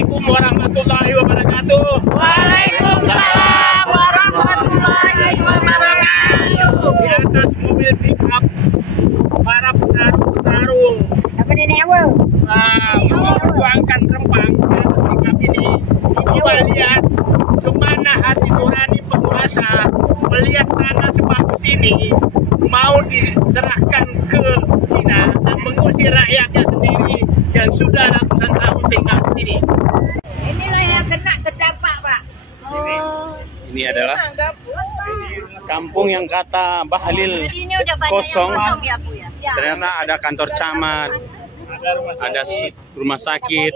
Assalamualaikum warahmatullahi wabarakatuh. Waalaikumsalam warahmatullahi wabarakatuh. Di atas mobil pickup para petarung memperjuangkan Rempang di atas pickup ini. Coba lihat kemana hati nurani penguasa melihat tanah sebagus ini mau diserahkan ke Cina dan mengusir rakyatnya sendiri yang sudah ratusan tahun tinggal di sini. Inilah yang kena terdampak, Pak. Ini adalah kampung yang kata Bahlil kosong. Ya, Bu, ya? Ternyata ada kantor camat, ada rumah sakit.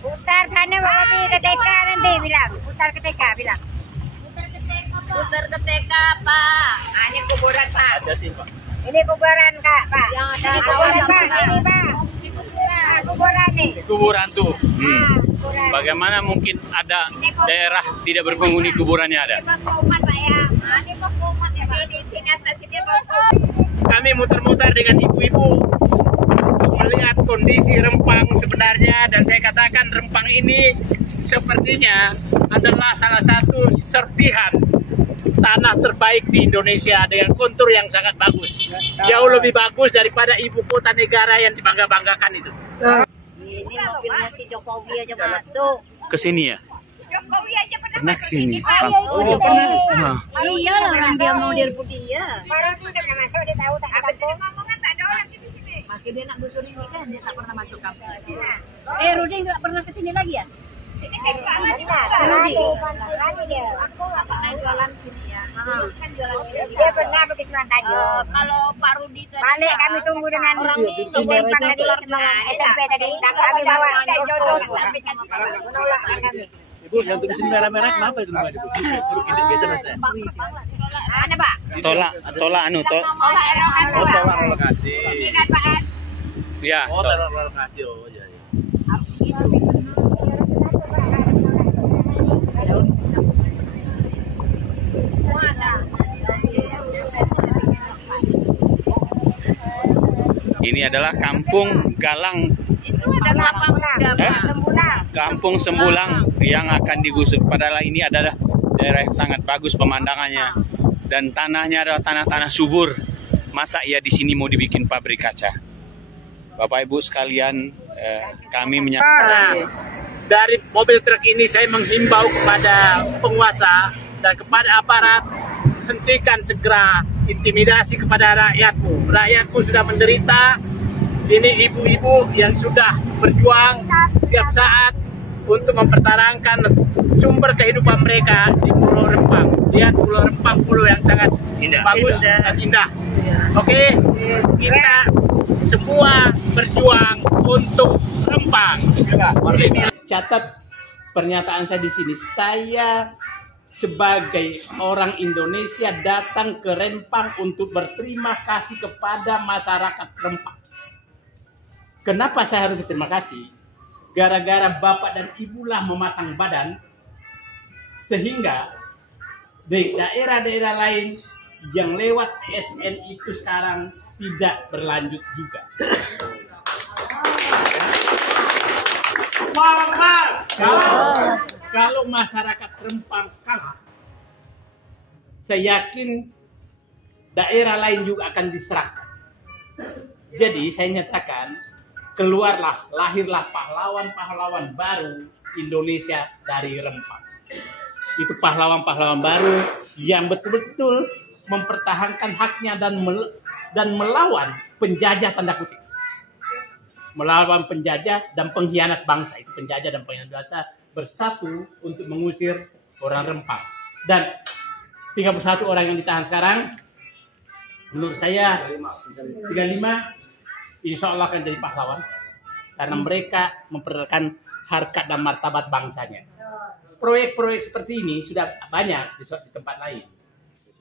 Putar sana Bapak ke TK nanti bilang. Putar ke TK bilang. Putar ke TK, Pak. Ini kuburan Pak. Ada sih, Pak. Ini kuburan Kak Pak. Yang ada Kuburan Pak. Ini Pak. Kuburan nih. Kuburan tuh. Kuburan. Bagaimana mungkin ada daerah tidak berpenghuni kuburannya ada? Ini Mas Komat Pak ya. Ini Mas Komat ya Pak. Di sini atas sini Mas Komat. Kami muter-muter dengan ibu-ibu untuk melihat kondisi Rempang sebenarnya, dan saya katakan Rempang ini sepertinya adalah salah satu serpihan tanah terbaik di Indonesia dengan kontur yang sangat bagus, jauh lebih bagus daripada ibu kota negara yang dibangga-banggakan itu. Ini mobilnya si Jokowi aja masuk. Ke sini ya? Jokowi aja Pernah ke sini. Oh, pernah. Nah, Iya lah, orang dia mau direbut dia. Baru itu udah masuk dia tahu tak apa ngomongan tak ada orang di sini. Makin dia nak busur ini kan dia tak pernah masuk kampung. Rudi nggak pernah ke sini lagi ya? Ini kan Pak Rudi. Rudi dia. Aku nggak pernah jualan sini ya. Kan jualan ini. Dia pernah pergi Selatan. Kalau Pak Rudi tadi Balik kami tunggu dengan orang ini Rempang tadi SMP tadi kami bawa jodoh sampai kasih menolak kami. Ibu, yang tulisin merah-merah kenapa itu Mbak? Suruh kita biasa nanti. Mana Pak? tolak anu tol. Tolak lokasi. Ini kan Pak Ed. Ya, Oh, tol. taruh lokasi. Oh, iya. Ini adalah Kampung Galang, itu ada kelapa muda, Pak. Kampung Sembulang yang akan digusur. Padahal ini adalah daerah yang sangat bagus pemandangannya dan tanahnya adalah tanah-tanah subur. Masa ya di sini mau dibikin pabrik kaca? Bapak Ibu sekalian, kami menyatakan Dari mobil truk ini saya menghimbau kepada penguasa dan kepada aparat, hentikan segera intimidasi kepada rakyatmu. Rakyatku sudah menderita. Ini ibu-ibu yang sudah berjuang setiap saat untuk mempertahankan sumber kehidupan mereka di Pulau Rempang. Lihat Pulau Rempang, pulau yang sangat bagus dan indah. Oke, kita semua berjuang untuk Rempang. Catat pernyataan saya di sini. Saya sebagai orang Indonesia datang ke Rempang untuk berterima kasih kepada masyarakat Rempang. Kenapa saya harus berterima kasih? Gara-gara bapak dan ibulah memasang badan sehingga di daerah-daerah lain yang lewat PSN itu sekarang tidak berlanjut juga. Kalau masyarakat Rempang kalah, saya yakin daerah lain juga akan diserahkan. Jadi saya nyatakan, lahirlah pahlawan-pahlawan baru Indonesia dari Rempang. Itu pahlawan-pahlawan baru yang betul-betul mempertahankan haknya dan melawan penjajah tanda kutip. Melawan penjajah dan pengkhianat bangsa. Itu penjajah dan pengkhianat bangsa bersatu untuk mengusir orang Rempang. Dan 31 orang yang ditahan sekarang, menurut saya 35 insya Allah akan jadi pahlawan karena mereka mempertahankan harkat dan martabat bangsanya. Proyek-proyek seperti ini sudah banyak di tempat lain.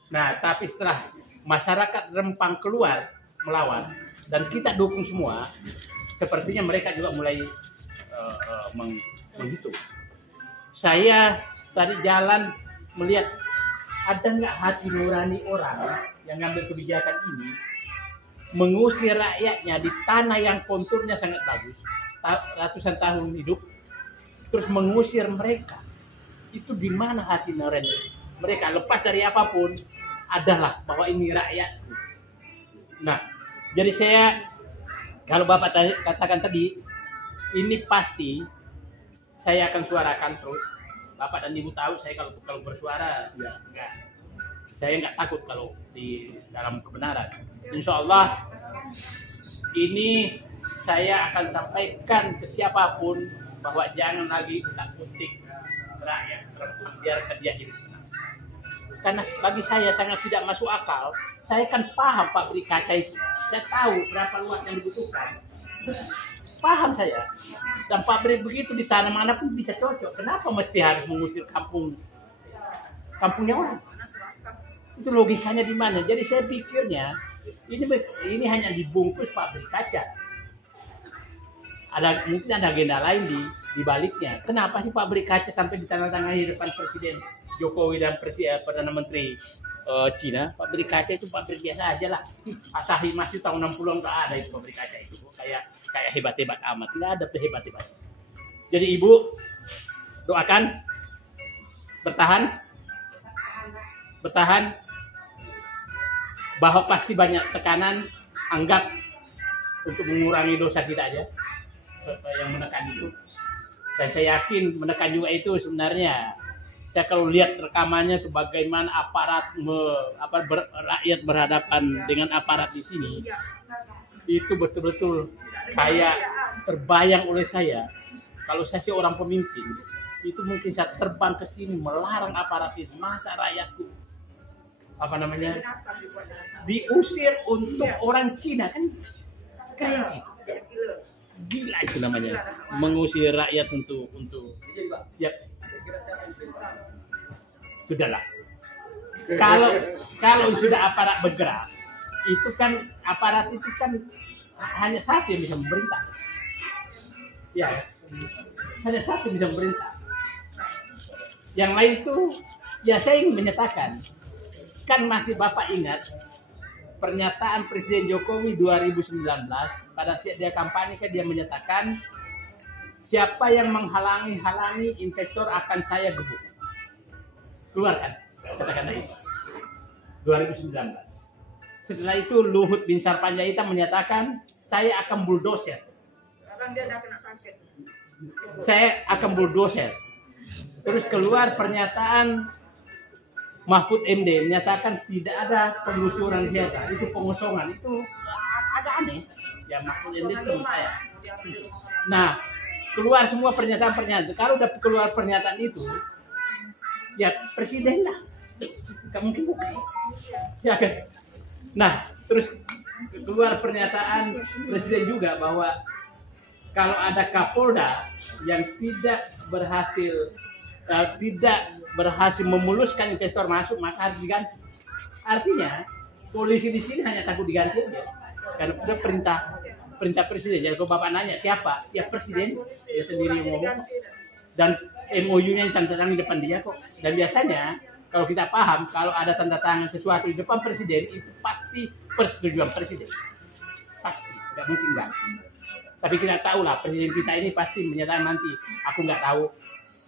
Nah, tapi setelah masyarakat Rempang keluar melawan dan kita dukung semua, sepertinya mereka juga mulai menghitung. Saya tadi jalan melihat ada nggak hati nurani orang yang ngambil kebijakan ini mengusir rakyatnya di tanah yang konturnya sangat bagus, ratusan tahun hidup, terus mengusir mereka. Itu di mana hati nurani mereka? Lepas dari apapun adalah bahwa ini rakyatku. Nah, jadi saya, kalau Bapak katakan tadi, ini pasti saya akan suarakan terus. Bapak dan Ibu tahu saya kalau bersuara ya enggak. Saya nggak takut kalau di dalam kebenaran. Insya Allah ini saya akan sampaikan ke siapapun bahwa jangan lagi utak-utik rakyat, biarkan dia hidup tenang. Karena bagi saya sangat tidak masuk akal. Saya kan paham pabrik kaca itu. Saya tahu berapa luas yang dibutuhkan. Paham saya. Dan pabrik begitu di tanah manapun bisa cocok. Kenapa mesti harus mengusir kampungnya orang? Itu logikanya di mana? Jadi saya pikirnya ini hanya dibungkus pabrik kaca. Mungkin ada agenda lain di baliknya. Kenapa sih pabrik kaca sampai ditandatangani depan Presiden Jokowi dan Perdana Menteri Cina? Pabrik kaca itu pabrik biasa aja lah. Asahi masih tahun 60-an nggak ada itu pabrik kaca itu. Kayak hebat-hebat amat. Nggak ada hebat-hebat. Jadi Ibu doakan bertahan, bahwa pasti banyak tekanan, anggap untuk mengurangi dosa kita aja yang menekan itu. Dan saya yakin menekan juga itu sebenarnya. Saya kalau lihat rekamannya tuh bagaimana rakyat berhadapan dengan aparat di sini, itu betul-betul kayak terbayang oleh saya. Kalau saya seorang pemimpin, itu mungkin saya terbang ke sini melarang aparat itu. Masa rakyatku diusir untuk orang Cina, kan crazy, gila itu namanya, mengusir rakyat untuk ya sudahlah. Kalau sudah aparat bergerak, itu kan aparat itu kan hanya satu yang bisa memerintah, ya hanya satu yang bisa memerintah. Yang lain itu ya saya ingin menyatakan. Kan masih Bapak ingat pernyataan Presiden Jokowi 2019 pada saat dia kampanye, kan dia menyatakan siapa yang menghalangi investor akan saya gebuk. Keluarkan kata-kata itu 2019. Setelah itu Luhut bin Sarpanjaitan menyatakan saya akan bulldozer. Sekarang dia udah kena sakit. Saya akan bulldozer. Terus keluar pernyataan Mahfud MD menyatakan tidak ada penggusuran senjata, itu pengosongan. Itu agak aneh. Ya Mahfud MD teman saya. Nah, keluar semua pernyataan-pernyataan. Kalau udah keluar pernyataan itu, ya presiden lah. Gak mungkin bukan. Ya kan? Nah, terus keluar pernyataan presiden juga bahwa kalau ada Kapolda yang tidak berhasil memuluskan investor masuk, maka harus diganti. Artinya polisi di sini hanya takut diganti aja, karena udah perintah presiden. Jadi kalau Bapak nanya siapa, ya presiden dia sendiri ngomong, dan MOU-nya tanda tangan di depan dia kok. Dan biasanya kalau kita paham, kalau ada tanda tangan sesuatu di depan presiden, itu pasti persetujuan presiden, pasti, nggak mungkin enggak. Tapi kita tahu lah presiden kita ini pasti menyatakan nanti aku nggak tahu,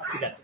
pasti tidak.